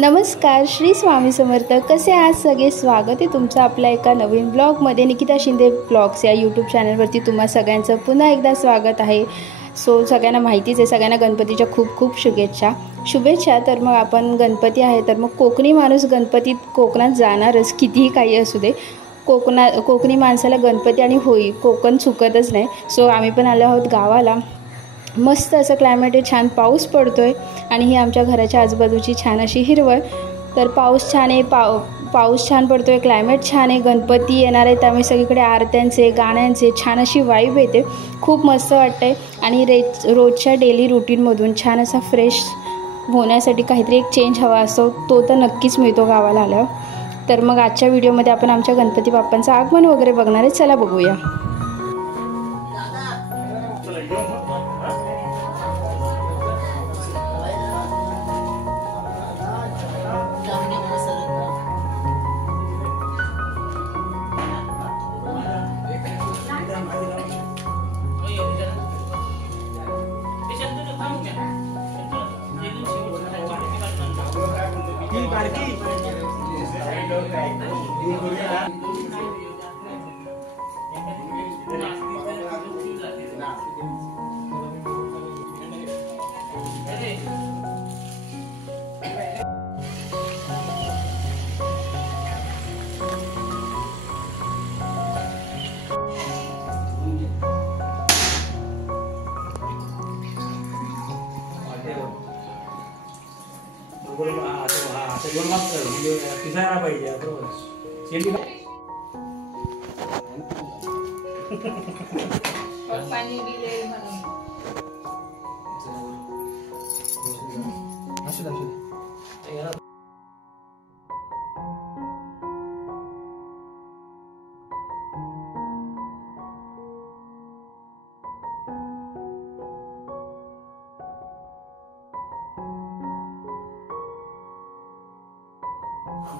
नमस्कार, श्री स्वामी समर्थ. कसे आहात सगळे? स्वागत आहे तुमचं आपल्या एका नवीन ब्लॉगमध्ये. निकिता शिंदे ब्लॉग्स या यूट्यूब चॅनलवरती तुम्हा सगळ्यांचं पुन्हा एकदा स्वागत आहे. सगळ्यांना माहितीच आहे, सगळ्यांना गणपतीच्या खूप खूप शुभेच्छा. तर मग आपण गणपती आहे तर मग कोकणी माणूस गणपतीत कोकणात जाणारच, कितीही काही असू दे. कोकणी माणसाला गणपती आणि होळी कोकण चुकतच नाही. आम्ही पण आलो आहोत गावाला. मस्त असं क्लायमेट आहे, छान पाऊस पडतो आहे आणि ही आमच्या घराच्या आजूबाजूची छान अशी हिरवळ. तर पाऊस छान आहे, पाऊस छान पडतो आहे, क्लायमेट छान आहे. गणपती येणार आहे त्यामुळे सगळीकडे आरत्यांचे गाण्यांचे छान अशी वाईब येते, खूप मस्त वाटतं आहे. आणि रोजच्या डेली रुटीनमधून छान असा फ्रेश होण्यासाठी काहीतरी एक चेंज हवा असतो, तो तर नक्कीच मिळतो गावाला आल्यावर. तर मग आजच्या व्हिडिओमध्ये आपण आमच्या गणपती बाप्पांचं आगमन वगैरे बघणार आहे. चला बघूया.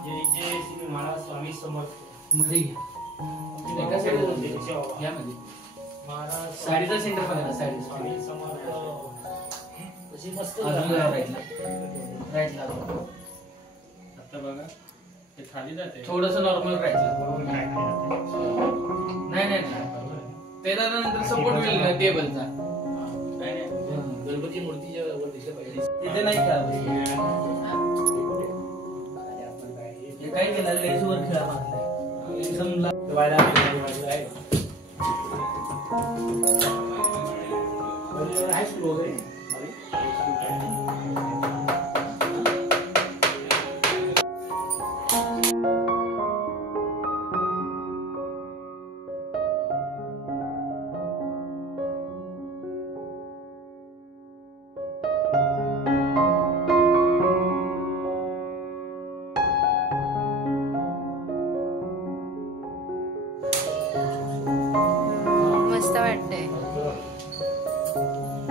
जय जय श्री महाराज स्वामी समर्थ मध्ये एका साईडला या मध्ये महाराज साडीचा सेंटर बघा, साडी स्वामी समर्थ अशी मस्त राईटला आता बघा ते खाली जाते, थोडंसं नॉर्मल राईटला. नाही ते नंतर सपोर्ट होईल टेबलचा. नाही गणपती मूर्तीच्या वर दिसलं पाहिजे, तिथे नाही का काय केलं लेसवर खेळा मारलाय समजा वाडा आहे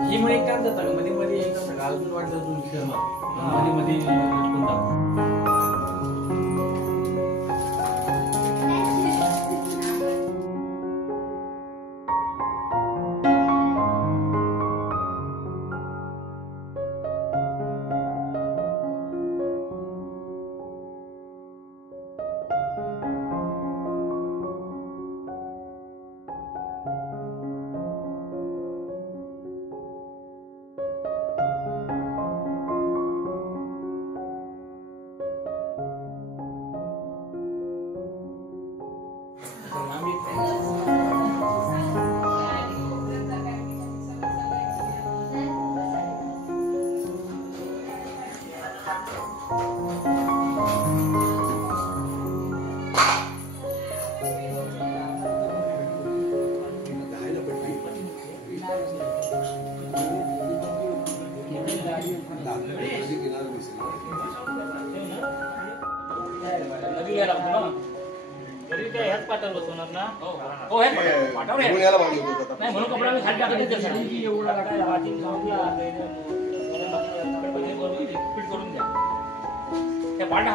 ही मग एक काम जाता मध्ये मध्ये एकदम घालून वाटलं तुम्ही खेळ मध्ये मध्ये लटकून टाकू.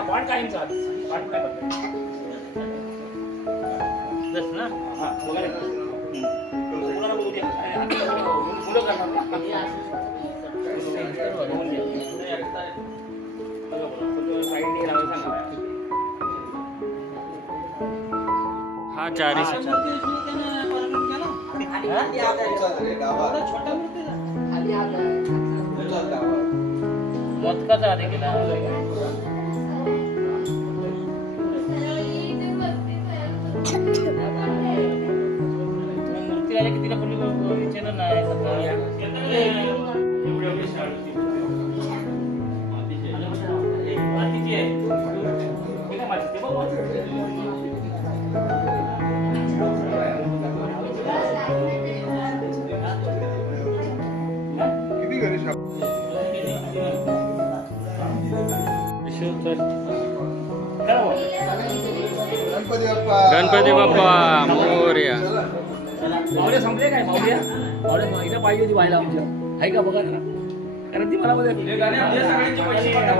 पाठ कायमचा पाठ काय ना वगैरे हा चारी मोदकाचा आधी केला मूर्ती आल्या की तिला कोणी विचारलं नाही मातीची आहे गणपती बाप्पा मोरया. मावळ्या संपले काय मावळ्या मावळ्या इथं पाहिजे होती व्हायला आमच्या आहे का बघा ना कारण ती मला मध्ये गाणे आपल्या सगळ्यांचे पैसे बाबा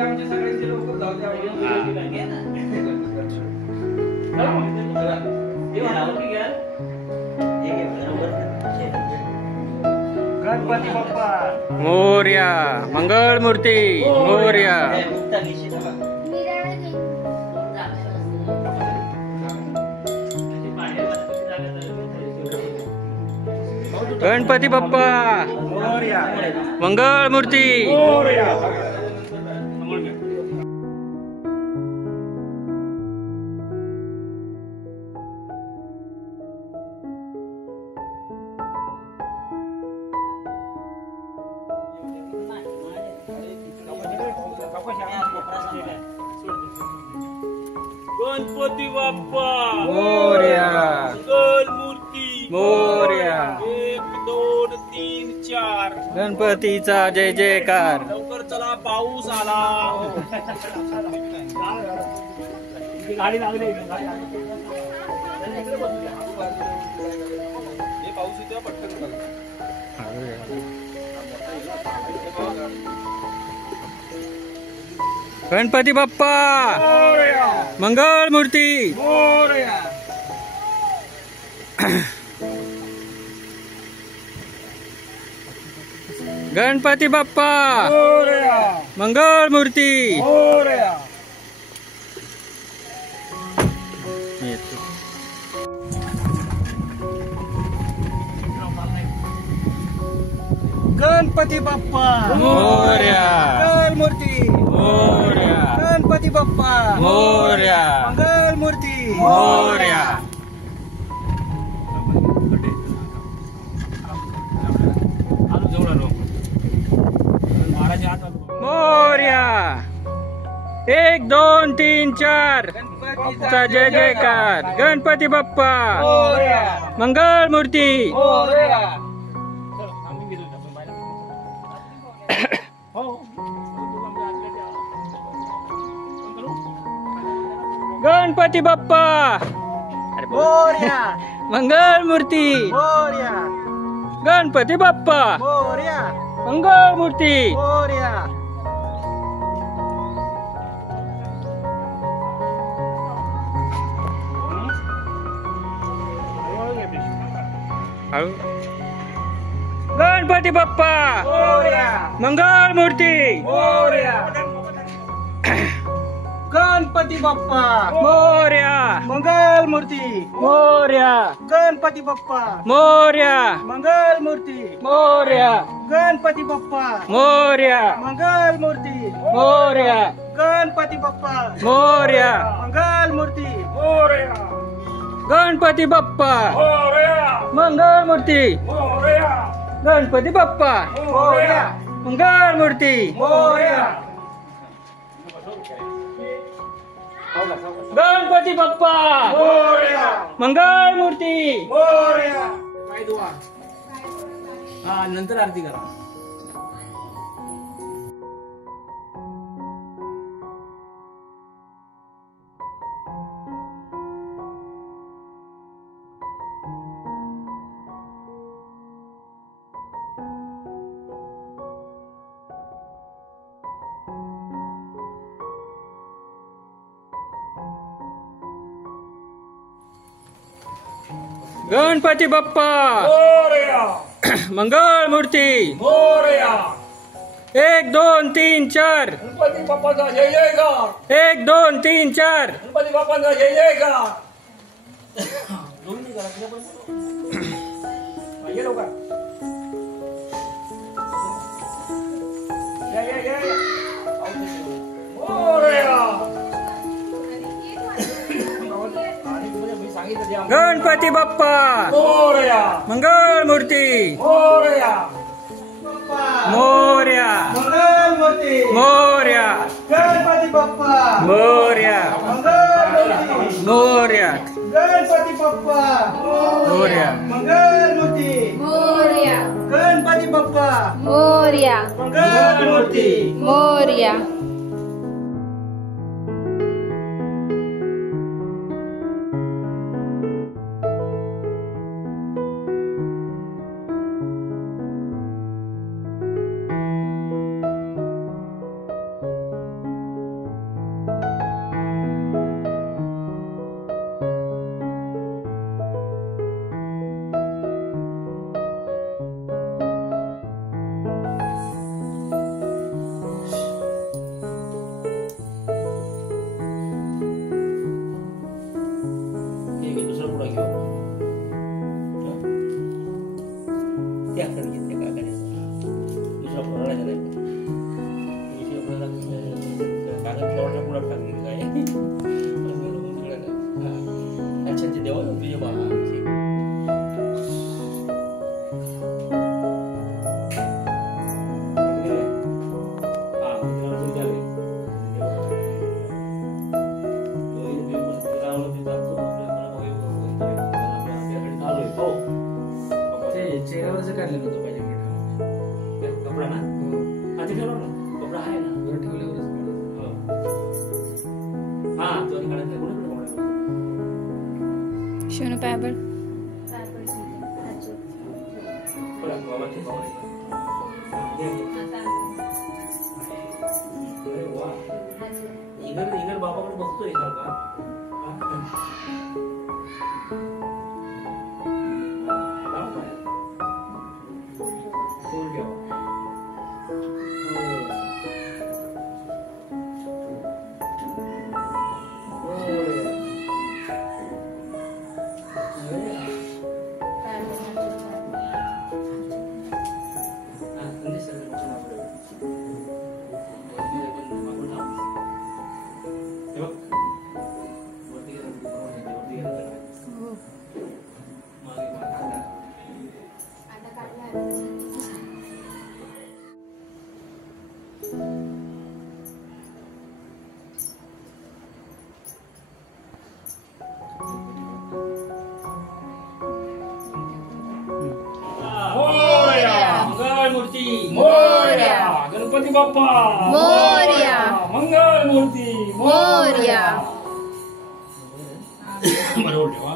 आमच्या सगळ्यांचे लवकर जाऊ द्या गणपती बाप्पा मोरया. मंगळ मूर्ती मोरया. गणपती बाप्पा मंगळ मूर्ती. गणपती बाप्पा मोरया. मंगल मूर्ती मोरया. 1 2 3 4 गणपतीचा जय जयकार. लवकर चला पाऊस आला गाडी लागली पाऊस येतो पटकन गणपती बाप्पा मंगळ मूर्ती. गणपती बाप्पा मंगळ मूर्ती. गणपती बाप्पा मोरया. मंगल मूर्ती मोरया. गणपती बाप्पा मोरया. मंगल मूर्ती मोरया. मोरया. 1 2 3 4 चा जय जयकार. गणपती बाप्पा मंगळ मूर्ती. गणपती बाप्पा मंगळ मूर्ती. गणपती बाप्पा मंगळ मूर्ती. गणपती बाप्पा मंगळ मूर्ती. गणपती बाप्पा मोरया. मंगल मूर्ती मोरया. गणपती बाप्पा मोरया. मंगल मूर्ती मोरया. गणपती बाप्पा मोरया. मंगल मूर्ती मोरया. गणपती बाप्पा मोरया. मंगल मूर्ती गणपती बाप्पा मंगळ मूर्ती. गणपती बाप्पा मंगळ मूर्ती. गणपती बाप्पा मंगळ मूर्ती. हा नंतर आरती करा. गणपती बाप्पा मंगळ मूर्ती मोरया. 1 2 3 4 गणपती बाप्पाचा जय जयकार. 1 2 3 4 गणपती बाप्पाचा जय जयकार. ये लवकर. या. मोरया. मी सांगितलं द्या. गणपती बाप्पा मोरया. मंगळ मूर्ती मोरया. मोर्या मंगल मूर्ती मोर्या गणपती बाप्पा मोर्या मंगल मूर्ती मोर्या गणपती बाप्पा मोर्या मंगल मूर्ती मोरया गणपती बाप्पा मोरया मंगल मूर्ती मोरया. दुसरा पुढा घेऊ. त्या आकडे घेतले का दुसरा पुढा नाही कागद ठेवण्याच्या पुढा टाकली काय. अच्छा ते देवा तुझे बाबा. चेहऱ्यावरच काढलं नव्हतं पाहिजे कपडा ना. हा ते ठेवला ना कपडा आहे ना बरं ठेवल्यावरच हा तो काढायचा कोणाकडे शोनू पायबळ इगर बाबाकडे बघतोय का. मूर्ती मोरया. गणपती बाप्पा मोरया. मंगल मूर्ती मोरया. बरोबर ठेवा.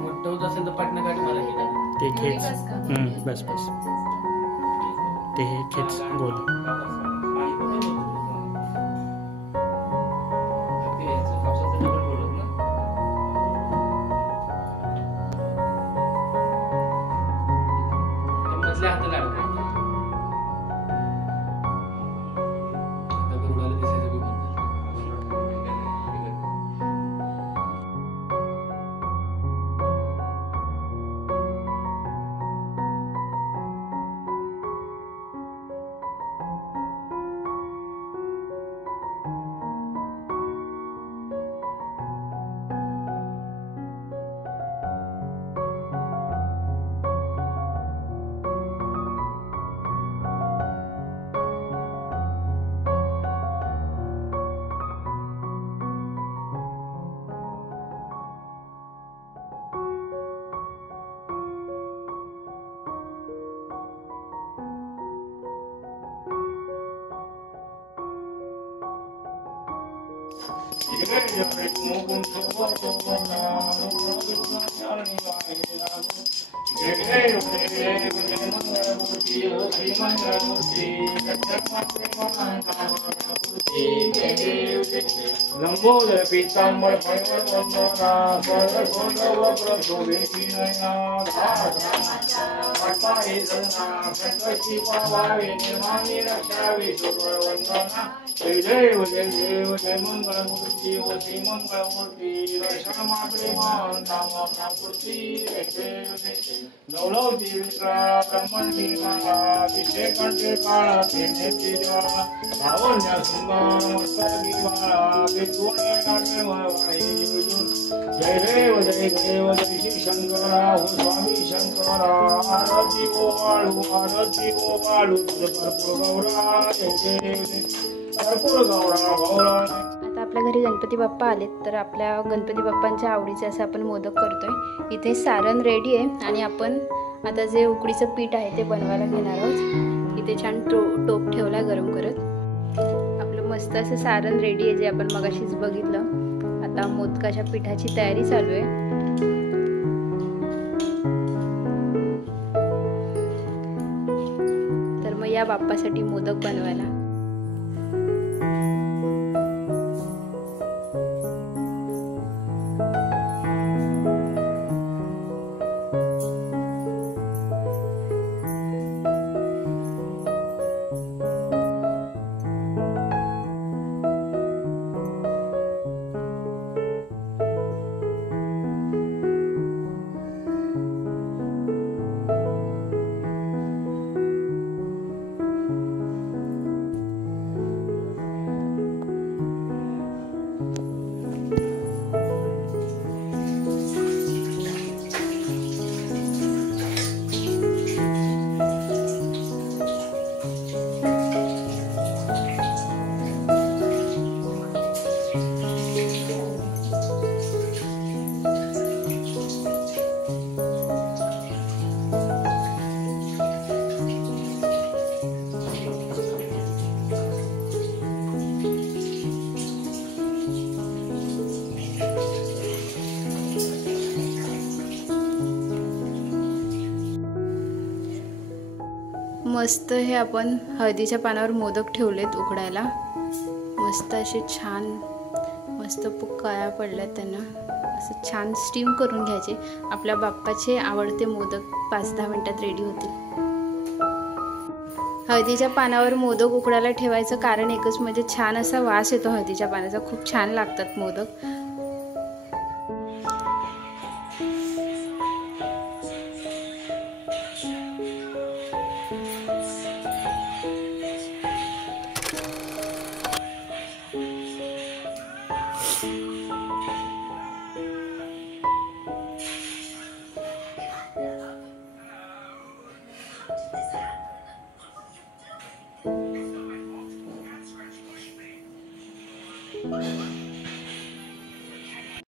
मोठं होत असेल तर पाटणा काढ मला हे टाक. ते खेच बस बस ते हे खेच गोल मधल्या हाताला अडकव. आता गरुडाला दिसायचं बी बंद झालं. लंबोदर पीतांबर फळवळ वंदना सर्व प्रशोभेची नयना पापाई धना संकटी पावावे निर्माणी रक्षावे शुभर वंदना जय देव जय देव जय मंगलमूर्ती ओ श्री मंगलमूर्ती दर्शन मात्रे मान नामपूर्ती जय देव जय नवलौती विक्रा ब्रह्मणी माला विषेकंठे काळा नेत्री ज्वाला लावण्य सुंदर मस्तकी बाळा विद्वाने नाट्य वाई जय देव जय देव जय श्री शंकरा हो स्वामी शंकरा आरती ओ बाळू तुझ भरपूर गौरा जय देव भरपूर गौरा गौरा. आता आपल्या घरी गणपती बाप्पा आलेत तर आपल्या गणपती बाप्पांच्या आवडीचे असं आपण मोदक करतोय. इथे सारण रेडी आहे आणि आपण आता जे उकडीचं पीठ आहे ते बनवायला घेणार आहोत. इथे छान टोप ठेवला गरम करत. आपलं मस्त असं सारण रेडी आहे जे आपण मगाशीच बघितलं. आता मोदकाच्या पिठाची तयारी चालू आहे. तर मग या बाप्पासाठी मोदक बनवायला मस्त हे आपण हळदीच्या पानावर मोदक ठेवलेत उकडायला. मस्त असे छान मस्त कळ्या पडल्यात त्यांना. असं छान स्टीम करून घ्यायचे. आपल्या बाप्पाचे आवडते मोदक 5-10 मिनिटात रेडी होतील. हळदीच्या पानावर मोदक उकडायला ठेवायचं कारण एकच म्हणजे छान असा वास येतो हळदीच्या पानाचा. खूप छान लागतात मोदक.